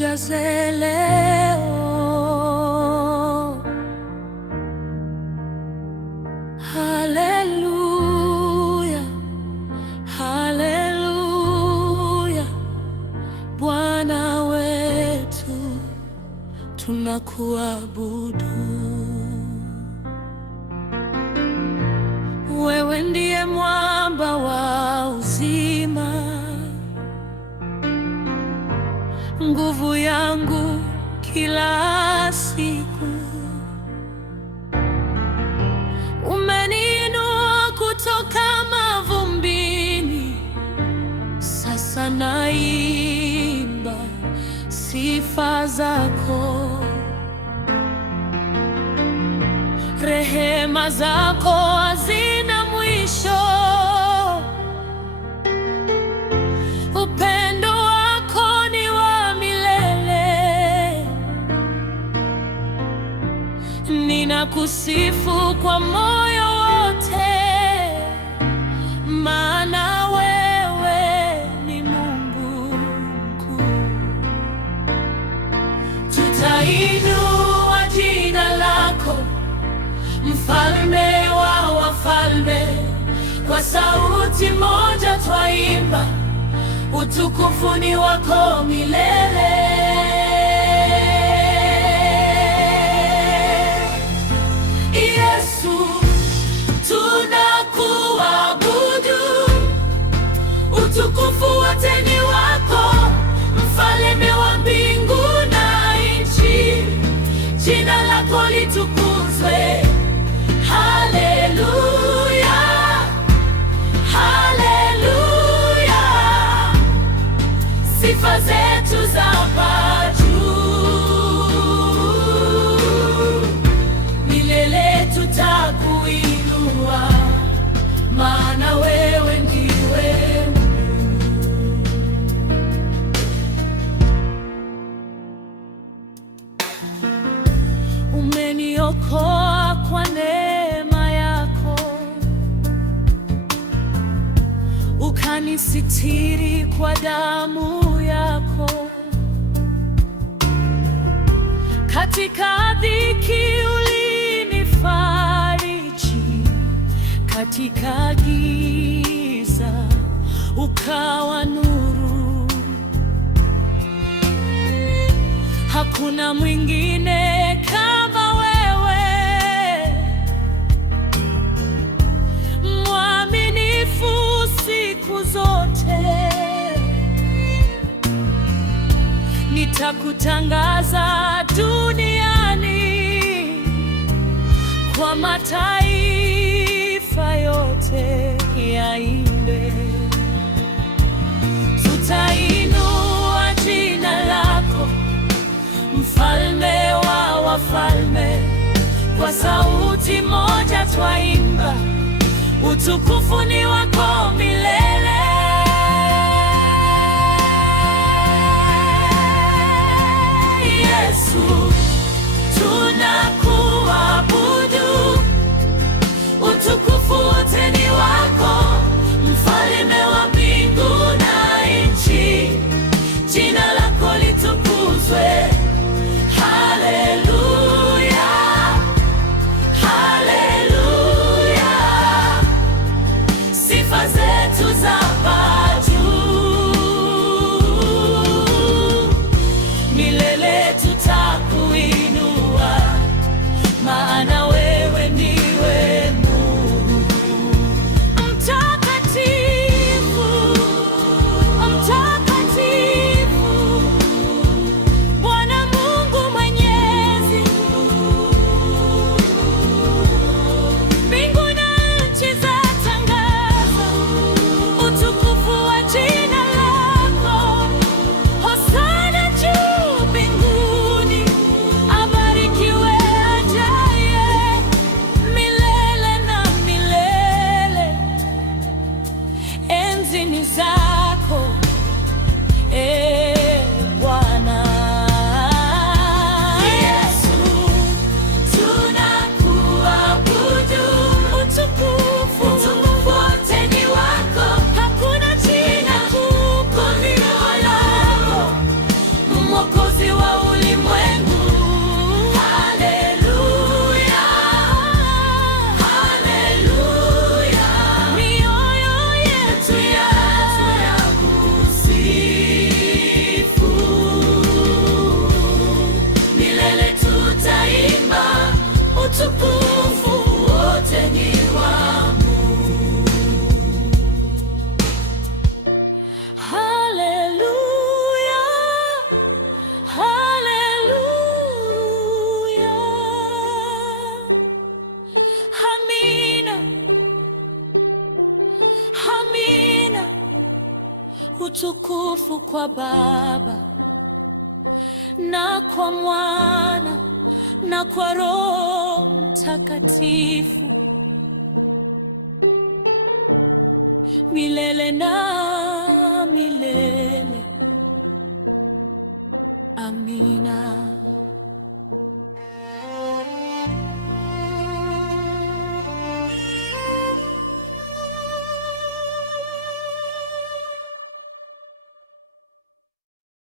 tujaze leo. Haleluya, haleluya, Bwana wetu tunakuabudu. Wewe ndiye mwamba wa uzima, nguvu yangu kila siku. Umeniinua kutoka mavumbini, sasa naimba sifa zako. Rehema zako hazina mwisho, upendo wako ni wa milele. Ninakusifu kwa moyo wote, maana wewe ni Mungu mkuu. Tutainua jina lako, Mfalme wa wafalme, kwa sauti moja twaimba, utukufu ni wako milele. Yesu, tunakuabudu, utukufu wote ni wako, Mfalme wa mbingu na nchi, jina lako litukuzwe. Haleluya, haleluya, sifa zetu zapaa juu, milele tutakuinua, maana wewe ndiwe Mungu. Umeniokoa kwa neema yako, ukanisitiri kwa damu yako. Katika dhiki ulinifariji, katika giza ukawa nuru. Hakuna mwingine kama wewe, mwaminifu siku zote. Nitakutangaza duniani, kwa mataifa yote yaimbe. Tutainua jina lako, Mfalme wa wafalme, kwa sauti moja twaimba, utukufu ni wako milele. Yesu, tunakuabudu, utukufu wote ni wako, Mfalme wa mbingu na nchi, jina lako litukuzwe. Haleluya, haleluya, sifa Amina. Utukufu kwa Baba na kwa Mwana na kwa Roho Mtakatifu, milele na milele. Amina.